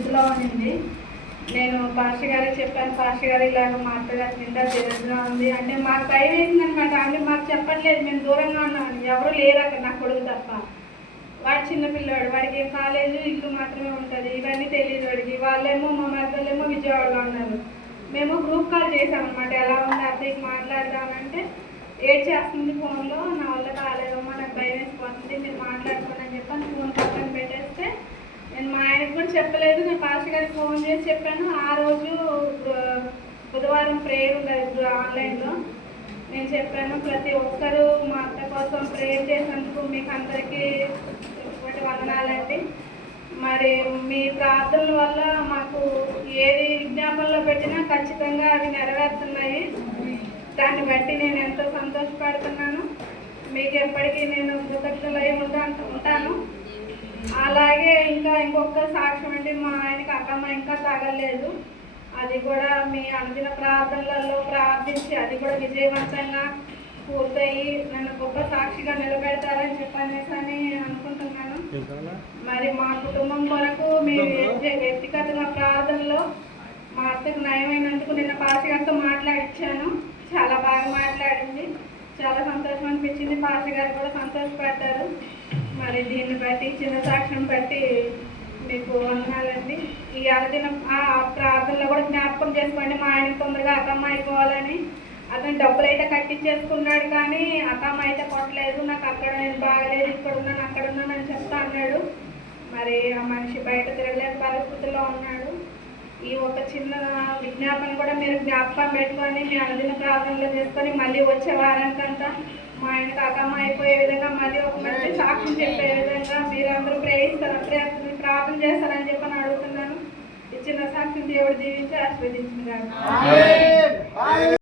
స్థితిలో ఉండింది. నేను పాస్టర్ గారికి చెప్పాను, పాస్టర్ గారు ఇలాగ మా అత్తగారి నిండా సీరియస్గా ఉంది అంటే మాకు భయం వేసింది అనమాట. అంటే మాకు చెప్పట్లేదు, మేము దూరంగా ఉన్నామని. ఎవరు లేరు అక్కడ, నా కొడుకు తప్ప. వాడు చిన్నపిల్లాడు, వాడికి కాలేజు ఇల్లు మాత్రమే ఉంటుంది, ఇవన్నీ తెలియదు వాడికి. వాళ్ళేమో మా మద్దలేమో విజయవాడలో ఉన్నారు. మేము గ్రూప్ కాల్ చేసామన్నమాట, ఎలా ఉంది అత్తయ్యకి మాట్లాడదామంటే ఏడ్చేస్తుంది ఫోన్లో. నా వల్ల కాలేదమ్మా, నాకు భయం వేసిపోతుంది, మీరు మాట్లాడుకోండి అని చెప్పాను. ఫోన్ పక్కన పెట్టేస్తే నేను మా ఆయనకు కూడా చెప్పలేదు. నేను పాస్టర్ గారికి ఫోన్ చేసి చెప్పాను. ఆ రోజు బుధవారం ప్రేయర్ ఉండదు ఆన్లైన్లో. నేను చెప్పాను, ప్రతి ఒక్కరూ మా అత్త కోసం ప్రేయర్ చేసినందుకు మీకు అందరికీ వందనాలండి. మరి మీ ప్రార్థనల వల్ల మాకు ఏది విజ్ఞాపనలో పెట్టినా ఖచ్చితంగా అవి నెరవేరుతున్నాయి. దాన్ని బట్టి నేను ఎంతో సంతోషపడుతున్నాను. మీకు ఎప్పటికీ నేను కృతజ్ఞులై ఉంటాను. అలాగే ఇంకొక సాక్ష్యం అండి, మా ఆయనకి అక్కమ్మ ఇంకా తగలేదు. అది కూడా మీ అనుదిన ప్రార్థనలలో ప్రార్థించి అది కూడా విజయవంతంగా పూర్తయి నన్ను గొప్ప సాక్షిగా నిలబెడతారని చెప్పనేసి అనుకుంటున్నాను. మరి మా కుటుంబం కొరకు మీ వ్యక్తిగతంగా ప్రార్థనలో మా అత్తకు నయమైనందుకు నిన్న పాస్టర్ గారితో మాట్లాడించాను. చాలా బాగా మాట్లాడింది, చాలా సంతోషం అనిపించింది. పాస్టర్ గారు కూడా సంతోషపడ్డారు. మరి దీన్ని బట్టి చిన్న సాక్ష్యం బట్టి మీకు వందనాలండి. ఈ అనుదినం ఆ ప్రార్థనలో కూడా జ్ఞాపకం చేసుకోండి, మా ఆయన తొందరగా అక్కమ్మ అయిపోవాలని. అతను డబ్బులు అయితే కట్టించేసుకున్నాడు, కానీ అక్కమ్మ అయితే కొట్టలేదు. నాకు అక్కడ నేను బాగలేదు, ఇక్కడ ఉన్నాను అక్కడ ఉన్నాను అని చెప్తా అన్నాడు. మరి ఆ మనిషి బయట తిరగలేని పరిస్థితుల్లో ఉన్నాడు. ఈ ఒక చిన్న విజ్ఞాపన కూడా మీరు జ్ఞాపకం పెట్టుకొని మీ అనుదిన ప్రార్థనలు చేసుకొని మళ్ళీ వచ్చే వారానికంతా మా ఆయనకు అక్కమ్మ అయిపోయే విధంగా మళ్ళీ ఒక మంచి సాక్ష్యం చెప్పే విధంగా మీరందరూ ప్రార్థన చేస్తారని చెప్పని అడుగుతున్నాను. ఈ చిన్న సాక్ష్యం దేవుడు దీవించి ఆశీర్వదించింది.